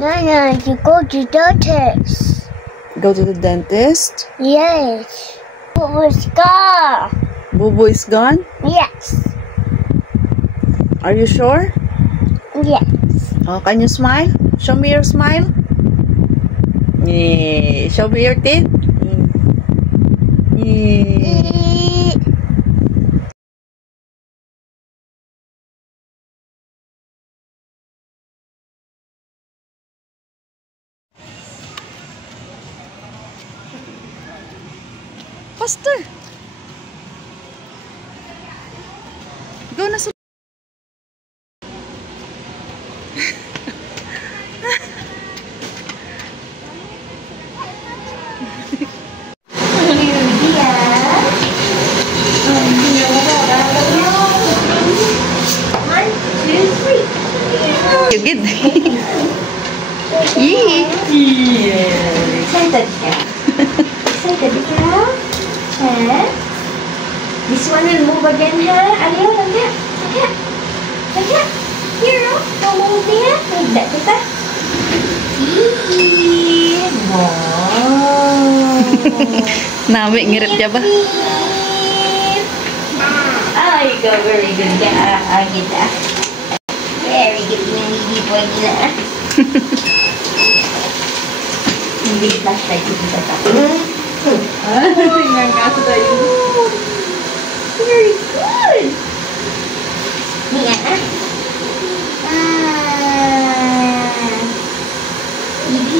Nana, you go to dentist. Go to the dentist? Yes. Bubu's gone. Bubu is gone? Yes. Are you sure? Yes. Oh, can you smile? Show me your smile. Yeah. Show me your teeth. Yeah. Faster. Go na sa... You good? Excited ka? Excited ka? Ha? This one will move again, ha? Ayaw, laga. Laga. Laga. Here, oh. Don't move niya. Nagda kita. Wow. Nami, ngirit niya ba? Ay, go. Very good ka. Kita. Very good. Hindi po nila. Hindi flashlight ito sa tayo. Tingnan ka sa tayo. Very good. Mia. Ibig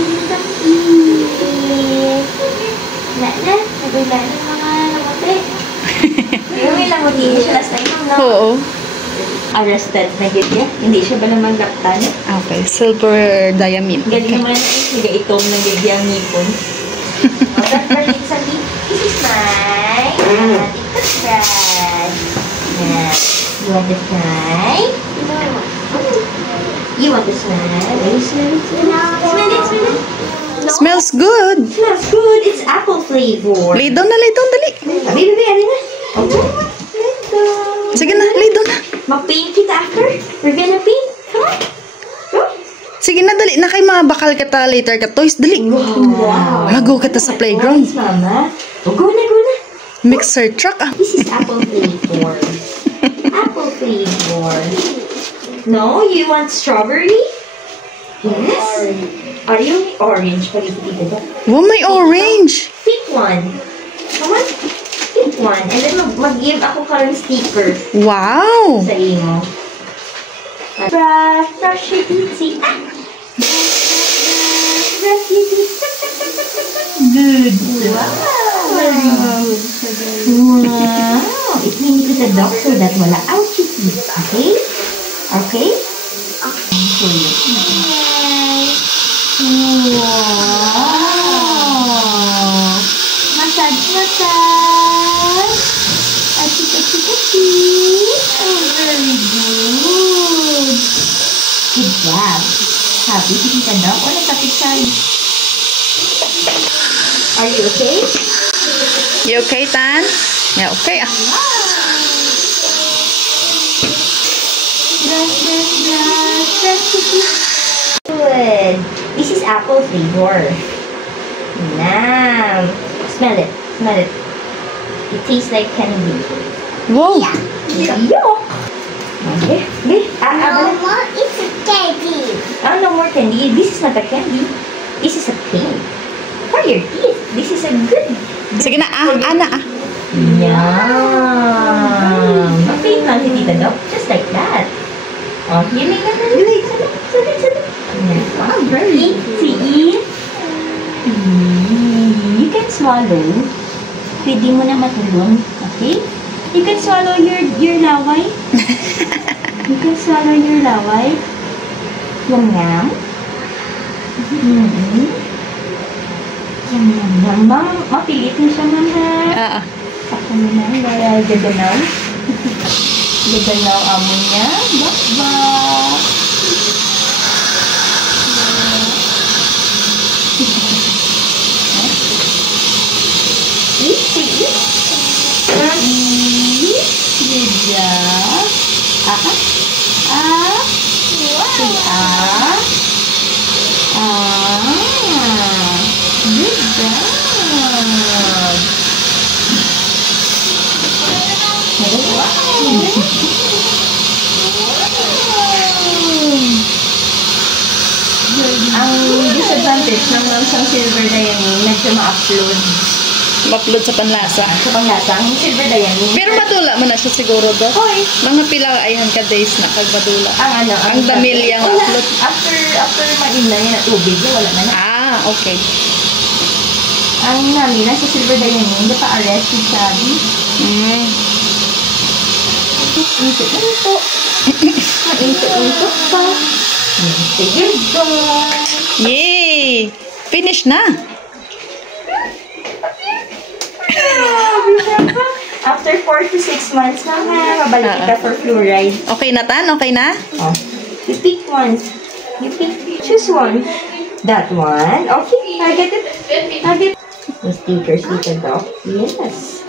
na na. Nagula na mga lamuti. Yung may lamuti siya last time, no? Oo. Arrested na gaya. Hindi siya ba naman laktan? Okay, silver diamond. Galing naman siya itong nagyayang nipon. This is mine. It's bread. Yeah. You want to try? No. You want to smell? Smell it. Smell it. No. Smells good. Smells good. It's apple flavor. Lay down na, dali. Baby, ano na? Okay. Let's go. Sige na, lay down na. Mag-paint kita after. We're gonna paint. Come on. Go. Sige na, dali na kay mabakal kita later ka toys. Dali. Wow. Lago kita sa playground. Nice, Mama. Oh, go na. Mixer truck ah. This is apple flavor. Apple flavor. No, you want strawberry? Yes. Are you orange? Wow, may orange. Pick one. Come on. Pick one. And then mag-give ako karang sticker Wow. sa imo. Brush your teeth. See? Brush your teeth. Good. Wow. Very good. Wow. Itlini ko sa dog so that wala ouchie teeth. Okay? Okay? Okay. Wow. Massage. Achi. Oh, very good. Good job. Happy si Tita Dog? O nagkapit sa'yo? Are you okay? You okay, Tan? Yeah, okay ah. Good. This is apple flavor. Now, smell it. It tastes like candy. Wow. Yuck. Okay. Mama, it's a candy. Oh, no more candy. This is not a candy. This is a paint. For your teeth. This is a good. Sige na ah, ana ah. Yum. Mag-paint lang si Tita Dog. Just like that. Oh, you make that. Salit. Wow, very see. You can swallow. Pwede mo na matulong. Okay? You can swallow your laway. You can swallow your laway. Yum. Yum. Ma'am, mapilit mo siya, ma'am, ha? Ah. Ako mo na, gaganaw. Gaganaw amo niya. Bak. Good job. message ng isang silver diamond na ma-upload Ma-upload sa panlasa. sa panglasa. Ang silver diamond. Pero madula mo na siya siguro do. Hoy! Mga pila ayhan ka days na kag madula. Ang damilya nga wala. upload. After mainna yun na tubig, wala na na. Ah, okay. Ang namin, nasa silver diamond, hindi pa arrest si Sabi. Mm. Into. Into pa. Sige ba? Yay! Finish na. After 4 to 6 months na mabalik kita for fluoride. Okay na tan? Okay na? Oh. You pick one. Choose one. That one. Okay, I get it. The stickers dito daw. Yes.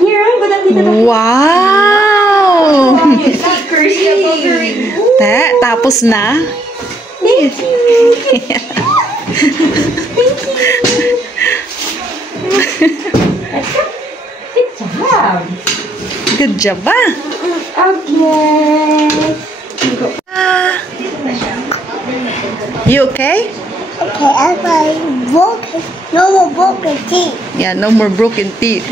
Here, ang ganda dito daw. Wow! Yung stickers dito. Very good. Tapos na? Thank you. Good job. Good job ba? Okay. You okay? Okay, I'm broken. No more broken teeth. Yeah, no more broken teeth.